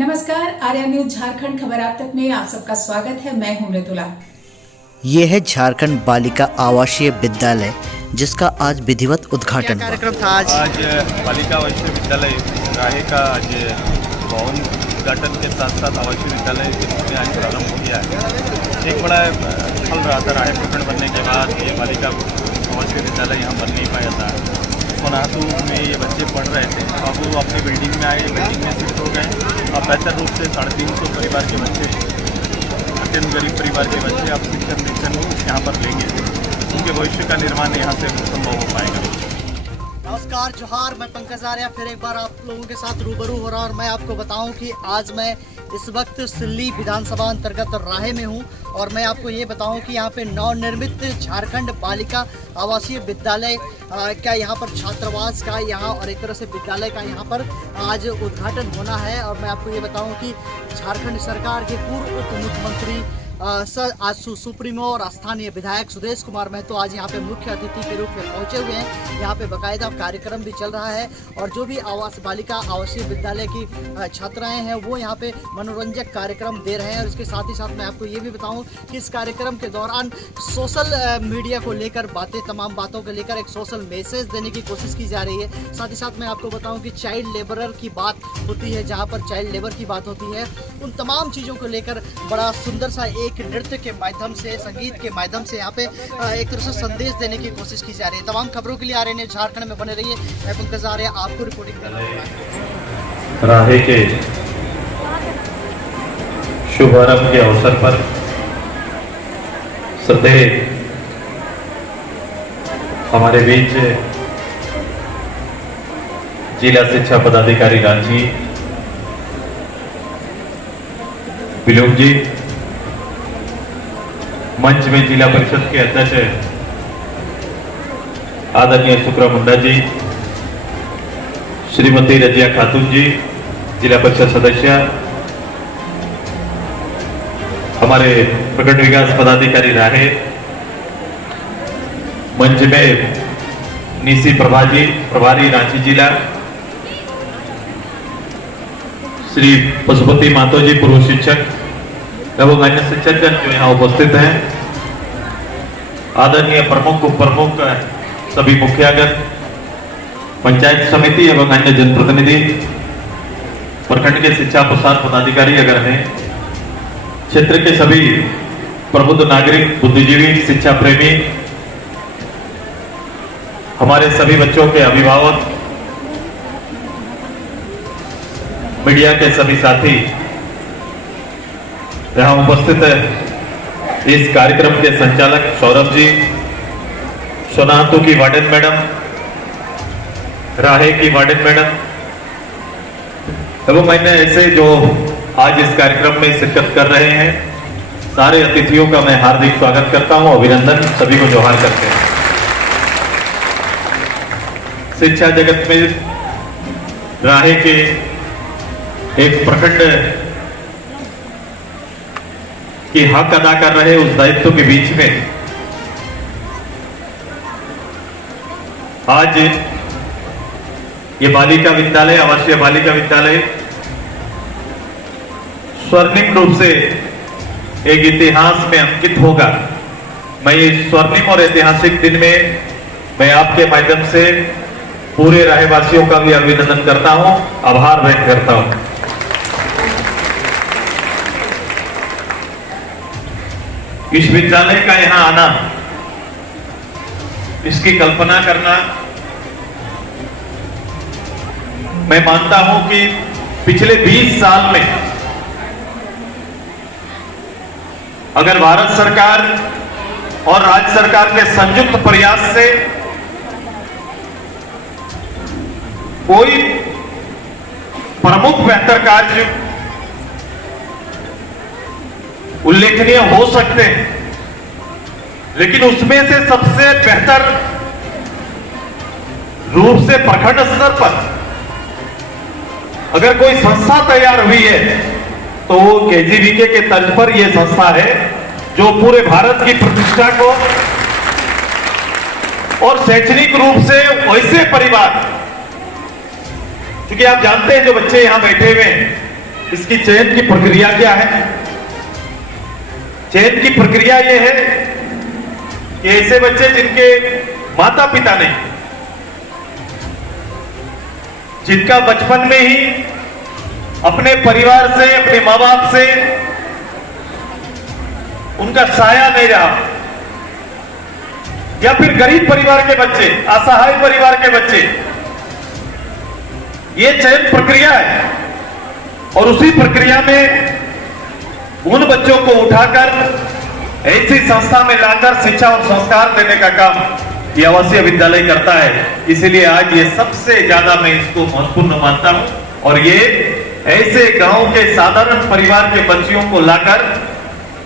नमस्कार, आर्या न्यूज झारखंड खबर आप तक में आप सबका स्वागत है। मैं हूं मृदुला। ये है झारखंड बालिका आवासीय विद्यालय जिसका आज विधिवत उद्घाटन हुआ। कार्यक्रम था आज बालिका आवासीय विद्यालय राहे का आज भवन उद्घाटन के साथ साथ आवासीय विद्यालय के आज प्रारंभ हो गया है। एक बड़ा फल रहा था राहे प्रखंड बनने के बाद ये बालिका आवासीय विद्यालय यहाँ बन नहीं पाया था। सोनातू में ये बच्चे पढ़ रहे थे, अब वो अपनी बिल्डिंग में आए, बिल्डिंग में शिफ्ट हो गए। अब बेहतर रूप से 350 परिवार के बच्चे, अत्यंत गरीब परिवार के बच्चे अब शिक्षण यहाँ पर लेंगे। उनके भविष्य का निर्माण यहाँ से संभव हो पाएगा। नमस्कार, जोहार। मैं पंकज आर्या फिर एक बार आप लोगों के साथ रूबरू हो रहा हूँ और मैं आपको बताऊं कि आज मैं इस वक्त सिल्ली विधानसभा अंतर्गत राहे में हूँ और मैं आपको ये बताऊं कि यहाँ पे नवनिर्मित झारखंड बालिका आवासीय विद्यालय का यहाँ पर छात्रावास का यहाँ और एक तरह से विद्यालय का यहाँ पर आज उद्घाटन होना है। और मैं आपको ये बताऊं कि झारखंड सरकार के पूर्व उप मुख्यमंत्री आज सुप्रीमो और स्थानीय विधायक सुदेश कुमार महतो आज यहाँ पे मुख्य अतिथि के रूप में पहुँचे हुए हैं। यहाँ पे बाकायदा कार्यक्रम भी चल रहा है और जो भी बालिका आवासीय विद्यालय की छात्राएं हैं वो यहाँ पे मनोरंजक कार्यक्रम दे रहे हैं। और इसके साथ ही साथ मैं आपको ये भी बताऊँ कि इस कार्यक्रम के दौरान सोशल मीडिया को लेकर तमाम बातों को लेकर एक सोशल मैसेज देने की कोशिश की जा रही है। साथ ही साथ मैं आपको बताऊँ कि चाइल्ड लेबरर की बात होती है, जहाँ पर चाइल्ड लेबर की बात होती है, उन तमाम चीज़ों को लेकर बड़ा सुंदर सा एक नृत्य के माध्यम से, संगीत के माध्यम से यहाँ पे एक तरह से संदेश देने की कोशिश की जा रही है। तमाम खबरों के लिए आर्या न्यूज झारखंड में बने रहिए। मैं पंकज आर्या आपको रिपोर्टिंग कर रहा हूं। राहे के शुभारंभ के अवसर पर सदैव हमारे बीच जिला शिक्षा पदाधिकारी रांची बिलोक जी, मंच में जिला परिषद के अध्यक्ष आदरणीय शुक्रा मुंडा जी, श्रीमती रजिया खातून जी, जिला परिषद सदस्य, हमारे प्रखंड विकास पदाधिकारी राहे, मंच में नीसी प्रभा जी, प्रभारी रांची जिला, श्री पशुपति मातो जी, पूर्व शिक्षक एवं अन्य शिक्षकगण जो यहाँ उपस्थित हैं, आदरणीय प्रमुख उप प्रमुख सभी मुखियागण, पंचायत समिति एवं अन्य जनप्रतिनिधि, प्रखंड के शिक्षा प्रसार पदाधिकारी अगर हैं, क्षेत्र के सभी प्रबुद्ध नागरिक, बुद्धिजीवी, शिक्षा प्रेमी, हमारे सभी बच्चों के अभिभावक, मीडिया के सभी साथी यहाँ उपस्थित है। इस कार्यक्रम के संचालक सौरभ जी, सोनातू की वार्डन मैडम, राहे की वार्डन मैडम एवं मैंने ऐसे जो आज इस कार्यक्रम में शिरकत कर रहे हैं सारे अतिथियों का मैं हार्दिक स्वागत करता हूं, अभिनंदन, सभी को जोहार करते हैं। शिक्षा जगत में राहे के एक प्रखंड की हक अदा कर रहे उस दायित्व के बीच में आज ये बालिका विद्यालय, आवासीय बालिका विद्यालय स्वर्णिम रूप से एक इतिहास में अंकित होगा। मैं इस स्वर्णिम और ऐतिहासिक दिन में मैं आपके माध्यम से पूरे राहेवासियों का भी अभिनंदन करता हूं, आभार व्यक्त करता हूं। इस विद्यालय का यहां आना, इसकी कल्पना करना, मैं मानता हूं कि पिछले 20 साल में अगर भारत सरकार और राज्य सरकार के संयुक्त प्रयास से कोई प्रमुख बेहतर कार्य उल्लेखनीय हो सकते हैं, लेकिन उसमें से सबसे बेहतर रूप से प्रखंड स्तर पर अगर कोई संस्था तैयार हुई है तो वो केजीवीके के तर्ज पर यह संस्था है जो पूरे भारत की प्रतिष्ठा को और शैक्षणिक रूप से वैसे परिवार, क्योंकि आप जानते हैं जो बच्चे यहां बैठे हुए हैं इसकी चयन की प्रक्रिया क्या है? चयन की प्रक्रिया यह है कि ऐसे बच्चे जिनके माता पिता नहीं, जिनका बचपन में ही अपने परिवार से, अपने माँ बाप से उनका साया नहीं रहा, या फिर गरीब परिवार के बच्चे, असहाय परिवार के बच्चे, ये चयन प्रक्रिया है। और उसी प्रक्रिया में उन बच्चों को उठाकर ऐसी संस्था में लाकर शिक्षा और संस्कार देने का काम ये आवासीय विद्यालय करता है। इसीलिए आज ये सबसे ज्यादा मैं इसको महत्वपूर्ण मानता हूं। और ये ऐसे गांव के साधारण परिवार के बच्चियों को लाकर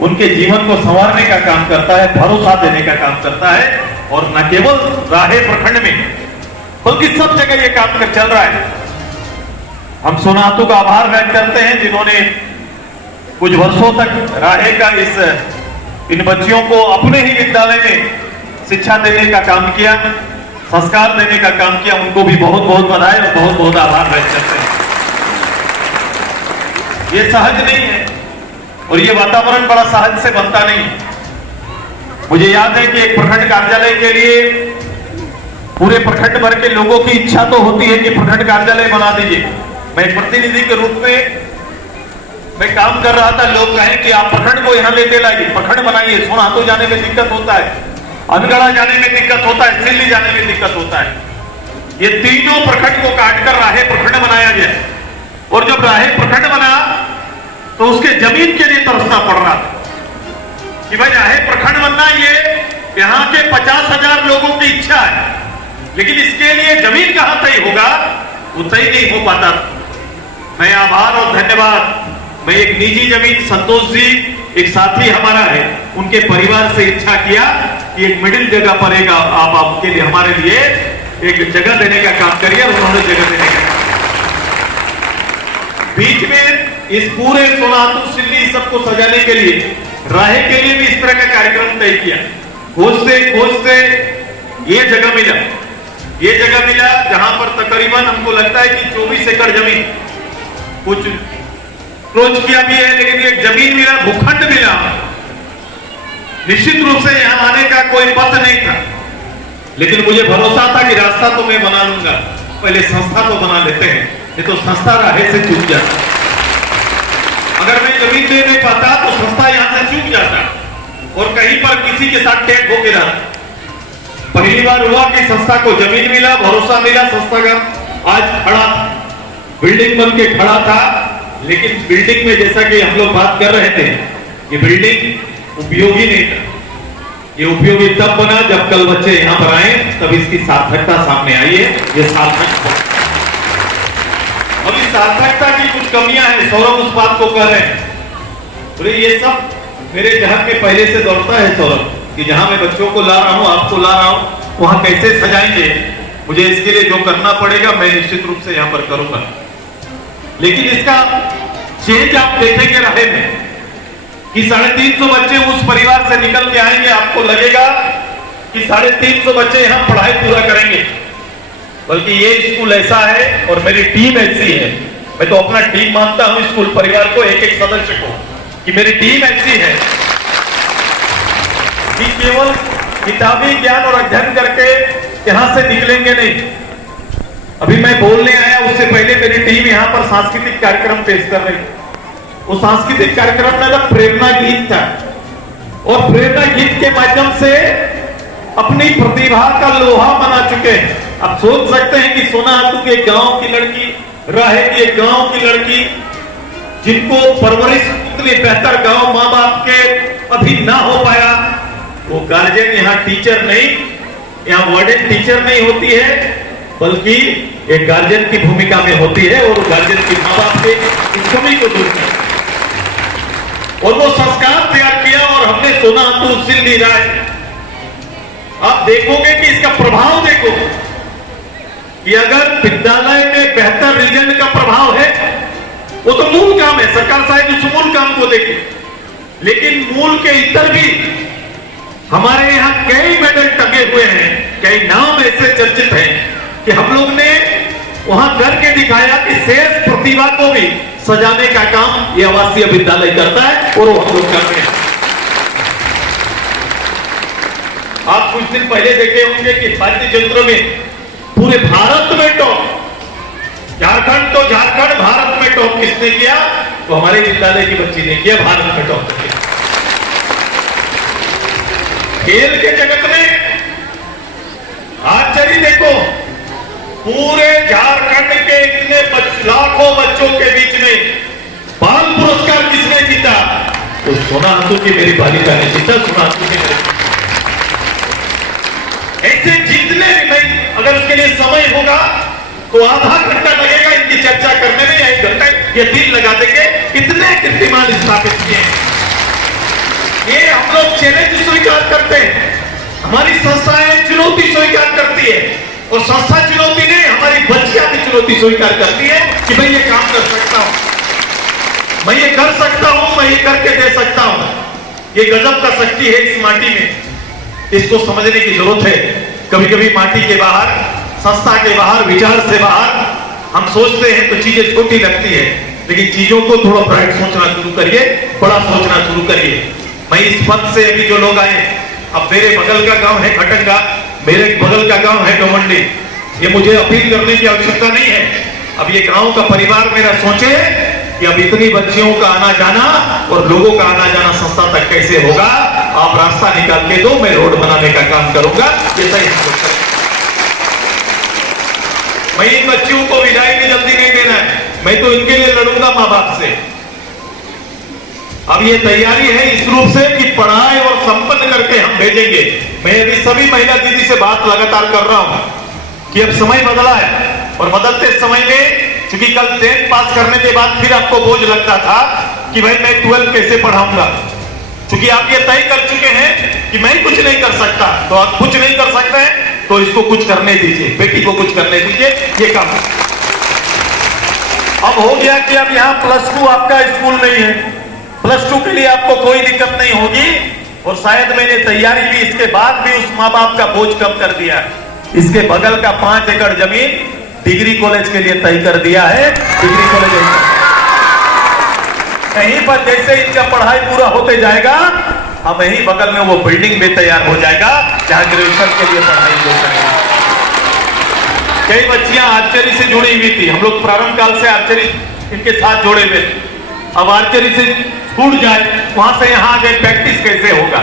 उनके जीवन को संवारने का काम करता है, भरोसा देने का काम करता है। और न केवल राहे प्रखंड में बल्कि सब जगह ये काम कर चल रहा है। हम सोनातू का आभार व्यक्त करते हैं जिन्होंने कुछ वर्षों तक राहे का इन बच्चियों को अपने ही विद्यालय में शिक्षा देने का काम किया, संस्कार देने का काम किया। उनको भी बहुत बहुत बधाई और बहुत बहुत आभार व्यक्त करते हैं। ये सहज नहीं है और ये वातावरण बड़ा सहज से बनता नहीं। मुझे याद है कि एक प्रखंड कार्यालय के लिए पूरे प्रखंड भर के लोगों की इच्छा तो होती है कि प्रखंड कार्यालय बना दीजिए। मैं प्रतिनिधि के रूप में मैं काम कर रहा था, लोग कहें कि आप प्रखंड को यहां लेके लाइए, प्रखंड बनाइए। सोनातू जाने में दिक्कत होता है, अनगढ़ा जाने में दिक्कत होता है, सिल्ली जाने में दिक्कत होता है। ये तीनों प्रखंड को काटकर राहे प्रखंड बनाया गया। और जब राहे प्रखंड बना तो उसके जमीन के लिए तरसना पड़ रहा था कि भाई राहे प्रखंड बनना, ये यहाँ के 50,000 लोगों की इच्छा है, लेकिन इसके लिए जमीन कहां तय होगा, वो तय नहीं हो पाता। मैं आभार और धन्यवाद, मैं एक निजी जमीन, संतोष जी एक साथी हमारा है, उनके परिवार से इच्छा किया कि एक मिडिल जगह पर एक आप आपके लिए, हमारे लिए एक जगह देने का काम करिए। और उन्होंने जगह देने का काम, बीच में इस पूरे सोनातू सिल्ली सबको सजाने के लिए राहे के लिए भी इस तरह का कार्यक्रम तय किया। खोजते खोजते ये जगह मिला, ये जगह मिला जहां पर तकरीबन हमको लगता है कि 24 एकड़ जमीन, कुछ क्रोच किया भी है, लेकिन एक जमीन मिला, भूखंड मिला। निश्चित रूप से यहां आने का कोई पथ नहीं था, लेकिन मुझे भरोसा था कि रास्ता तो मैं बना लूंगा, पहले संस्था तो बना लेते हैं, नहीं तो संस्था राहे से चूक जाता। अगर मैं जमीन दे नहीं पाता तो संस्था यहां से चूक जाता और कहीं पर किसी के साथ टेक होके रहता। पहली बार हुआ कि संस्था को जमीन मिला, भरोसा मिला, संस्था का आज खड़ा, बिल्डिंग बन के खड़ा था। लेकिन बिल्डिंग में जैसा कि हम लोग बात कर रहे थे, ये बिल्डिंग उपयोगी नहीं था। ये उपयोगी तब बना जब कल बच्चे यहां पर आए, तब इसकी सार्थकता सामने आई है। ये सार्थक, और इस सार्थकता की कुछ कमियां हैं, सौरभ उस बात को कह रहे हैं। बोले ये सब मेरे जहन में पहले से दौड़ता है सौरभ, कि जहां मैं बच्चों को ला रहा हूं, आपको ला रहा हूं, वहां कैसे सजाएंगे, मुझे इसके लिए जो करना पड़ेगा मैं निश्चित रूप से यहां पर करूंगा। लेकिन इसका चेंज आप देखेंगे राहे में कि 350 बच्चे उस परिवार से निकल के आएंगे। आपको लगेगा कि 350 बच्चे यहां पढ़ाई पूरा करेंगे, बल्कि ये स्कूल ऐसा है और मेरी टीम ऐसी है। मैं तो अपना टीम मानता हूं स्कूल परिवार को, एक एक सदस्य को, कि मेरी टीम ऐसी है कि केवल किताबी ज्ञान और अध्ययन करके यहां से निकलेंगे नहीं। अभी मैं बोलने आया उससे पहले मेरी टीम यहां पर सांस्कृतिक कार्यक्रम पेश कर रही। वो सांस्कृतिक कार्यक्रम में प्रेरणा गीत था, और प्रेरणा गीत के माध्यम से अपनी प्रतिभा का लोहा बना चुके हैं। आप सोच सकते हैं कि सोनातू के गांव की लड़की, राहे की एक गांव की लड़की, जिनको परवरिश उतनी बेहतर गांव माँ बाप के अभी ना हो पाया, वो गार्जियन यहाँ टीचर नहीं, यहाँ वार्डन टीचर नहीं होती है, बल्कि एक गार्जियन की भूमिका में होती है। और गार्जियन की माँ बाप के इस कमी को दूर किया और वो संस्कार तैयार किया। और हमने सोनातू सिल्ली राहे, आप देखोगे कि इसका प्रभाव देखो कि अगर विद्यालय में बेहतर रिजल्ट का प्रभाव है, वो तो मूल काम है, सरकार शायद उस मूल काम को देखे, लेकिन मूल के इतर भी हमारे यहाँ कई मेडल टंगे हुए हैं, कई नाम ऐसे चर्चित हैं कि हम लोग ने वहां करके दिखाया कि शेष प्रतिभा को भी सजाने का काम ये आवासीय विद्यालय करता है और वो हम लोग कर रहे हैं। आप कुछ दिन पहले देखे होंगे कि वाद्य यंत्र में पूरे भारत में टॉप, झारखंड तो झारखंड, भारत में टॉप किसने किया? तो हमारे विद्यालय की बच्ची ने किया, भारत में टॉप किया। खेल के जगत में आश्चर्य देखो, पूरे झारखंड के इतने लाखों बच्चों के बीच में बाल पुरस्कार किसने जीता? तो सोना आंसू की मेरी बालिका ने जीता। सोना आंसू की मेरी, ऐसे जितने भी, अगर उसके लिए समय होगा तो आधा घंटा लगेगा इनकी चर्चा करने में, या 1 घंटा या 3 लगा देंगे। कितने कीर्तिमान स्थापित किए हैं। ये हम लोग चैलेंज स्वीकार करते हैं, हमारी संस्थाएं चुनौती स्वीकार करती है, और संस्था चुनौती नहीं, हमारी बच्चियां भी चुनौती स्वीकार करती है कि मैं ये काम कर सकता हूं, मैं ये कर सकता हूं, मैं ये करके दे सकता हूं। ये गजब का शक्ति है इस माटी में, इसको समझने की जरूरत है। कभी कभी माटी के बाहर, संस्था के बाहर, विचार से बाहर हम सोचते हैं तो चीजें छोटी लगती है, लेकिन चीजों को थोड़ा ब्राइट सोचना शुरू करिए, बड़ा सोचना शुरू करिए। मैं इस पद से अभी जो लोग आए, अब मेरे बगल का गांव है खटंगा, मेरे बगल का गांव है डोमंडी, ये मुझे अपील करने की आवश्यकता नहीं है। अब ये गांव का परिवार मेरा सोचे कि अब इतनी बच्चियों का आना जाना और लोगों का आना जाना संस्था तक कैसे होगा, आप रास्ता निकाल के दो, मैं रोड बनाने का काम करूंगा। ये सही है। मैं इन बच्चियों को विदाई भी जल्दी नहीं देना है, मैं तो इनके लिए लड़ूंगा माँ बाप से। अब ये तैयारी है इस रूप से कि पढ़ाई और संपन्न करके हम भेजेंगे। मैं अभी सभी महिला दीदी से बात लगातार कर रहा हूं कि अब समय बदला है, और बदलते समय में क्योंकि कल 10th पास करने के बाद फिर आपको बोझ लगता था कि भाई मैं 12 कैसे पढ़ाऊंगा, क्योंकि आप ये तय कर चुके हैं कि मैं कुछ नहीं कर सकता, तो आप कुछ नहीं कर सकते हैं तो इसको कुछ करने दीजिए, बेटी को कुछ करने दीजिए, ये काम। अब हो गया कि अब यहाँ +2 आपका स्कूल नहीं है, +2 के लिए आपको कोई दिक्कत नहीं होगी, और शायद मैंने तैयारी भी इसके बाद भी उस माँ बाप का बोझ कम कर दिया है। इसके बगल का 5 एकड़ जमीन डिग्री कॉलेज के लिए तय कर दिया है। डिग्री कॉलेज कहीं पर जैसे इनका पढ़ाई पूरा होते जाएगा, हम यही बगल में वो बिल्डिंग भी तैयार हो जाएगा जहां ग्रेजुएशन के लिए पढ़ाई हो करेंगे। कई बच्चियां आर्चरी से जुड़ी हुई थी, हम लोग प्रारंभ काल से आर्चरी इनके साथ जोड़े हुए थे। अब आर्चरी से छूट जाए, वहां से यहां आ गए, प्रैक्टिस कैसे होगा?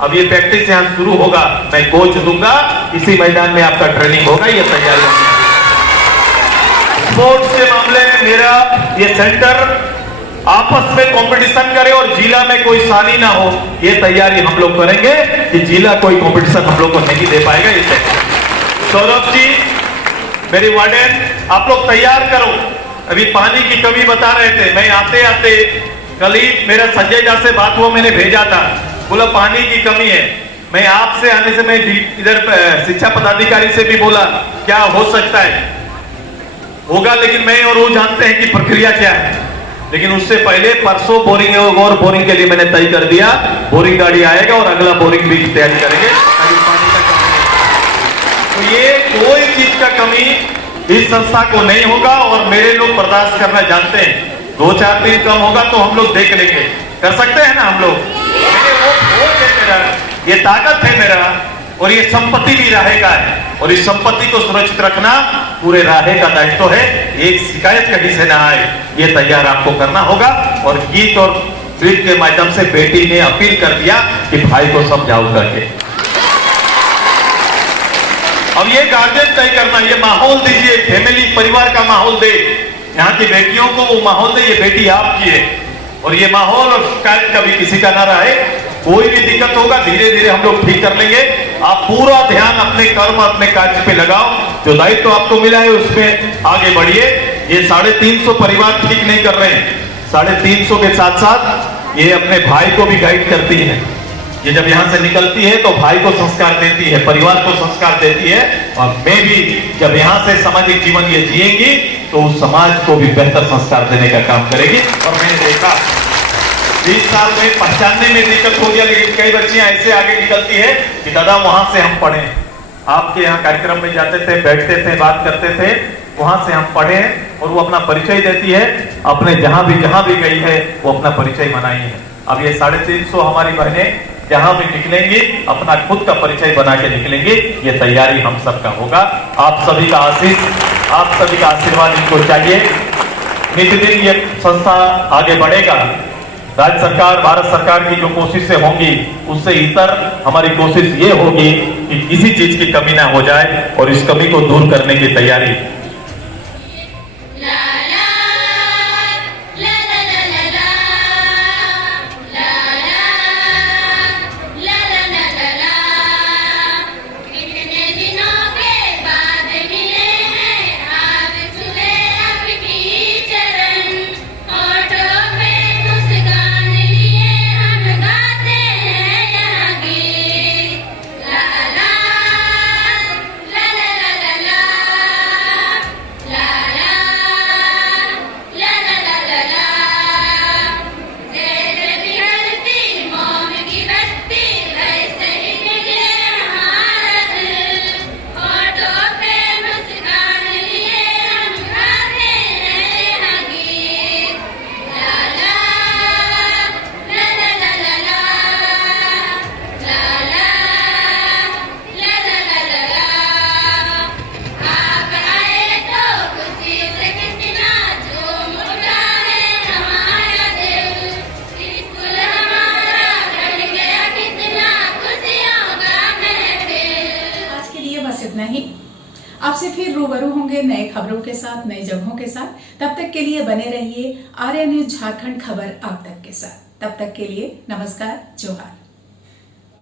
अब ये प्रैक्टिस यहां शुरू होगा, मैं कोच दूंगा, इसी मैदान में आपका ट्रेनिंग होगा, ये तैयारी होगी। स्पोर्ट्स के मामले में मेरा ये सेंटर आपस में कंपटीशन करे और जिला में कोई सानी ना हो, ये तैयारी हम लोग करेंगे कि जिला कोई कंपटीशन हम लोग को नहीं दे पाएगा। इसे सौरभ जी, मेरी वार्डन, आप लोग तैयार करो। अभी पानी की कमी बता रहे थे, मैं आते आते कल ही मेरा संजय जी से बात हुआ, मैंने भेजा था, बोला पानी की कमी है। मैं आपसे आने से मैं इधर शिक्षा पदाधिकारी से भी बोला क्या हो सकता है, होगा, लेकिन मैं और वो जानते हैं कि प्रक्रिया क्या है। लेकिन उससे पहले परसों बोरिंग और बोरिंग के लिए मैंने तय कर दिया, बोरिंग गाड़ी आएगा और अगला बोरिंग भी तैयारी करेंगे। पानी का कमी, तो ये कोई चीज का कमी इस संस्था को नहीं होगा, और मेरे लोग बर्दाश्त करना जानते हैं। 2-4 दिन कम होगा तो हम लोग देख लेंगे, कर सकते हैं ना हम लोग। वो मेरा ये ताकत है मेरा, और ये संपत्ति भी राहे का है, और इस संपत्ति को सुरक्षित रखना पूरे राहे का दायित्व है। एक शिकायत कहीं से ना आए, ये तैयार आपको करना होगा। और गीत और नृत्य के माध्यम से बेटी ने अपील कर दिया कि भाई को समझाओ करके। अब ये गार्जियन तय करना, ये माहौल दीजिए, फैमिली परिवार का माहौल दे, यहाँ की बेटियों को वो माहौल दे, ये बेटी आपकी है, और ये माहौल और शिकायत कभी किसी का ना रहे। कोई भी दिक्कत होगा धीरे धीरे हम लोग ठीक कर लेंगे। आप पूरा ध्यान अपने कर्म, अपने कार्य पे लगाओ, जो दायित्व आपको मिला है उसमें आगे बढ़िए। ये 350 परिवार ठीक नहीं कर रहे हैं, 350 के साथ साथ ये अपने भाई को भी गाइड करती है। ये जब यहाँ से निकलती है तो भाई को संस्कार देती है, परिवार को संस्कार देती है, और मैं भी जब यहाँ से सामाजिक जीवन ये जिएंगी तो उस समाज को भी बेहतर संस्कार देने का काम करेगी। और मैंने देखा 20 साल में पहचानने में दिक्कत हो गया, लेकिन कई बच्चियां ऐसे आगे निकलती है कि दादा वहां से हम पढ़े, आपके यहाँ कार्यक्रम में जाते थे, बैठते थे, बात करते थे, वहां से हम पढ़े हैं और वो अपना परिचय देती है। अपने जहां भी गई है वो अपना परिचय बनाई है। अब ये 350 हमारी बहनें जहां भी निकलेंगी अपना खुद का परिचय बना के निकलेंगी। ये तैयारी हम सबका होगा। आप सभी का आशीर्वाद इनको चाहिए। नित्यदिन ये संस्था आगे बढ़ेगा। राज्य सरकार, भारत सरकार की जो कोशिशें होंगी उससे इतर हमारी कोशिश ये होगी कि किसी चीज की कमी ना हो जाए और इस कमी को दूर करने की तैयारी। इतना ही। आपसे फिर रूबरू होंगे नए खबरों के साथ, नई जगहों के साथ। तब तक के लिए बने रहिए आर्या न्यूज झारखंड खबर आप तक के साथ। तब तक के लिए नमस्कार, जोहार।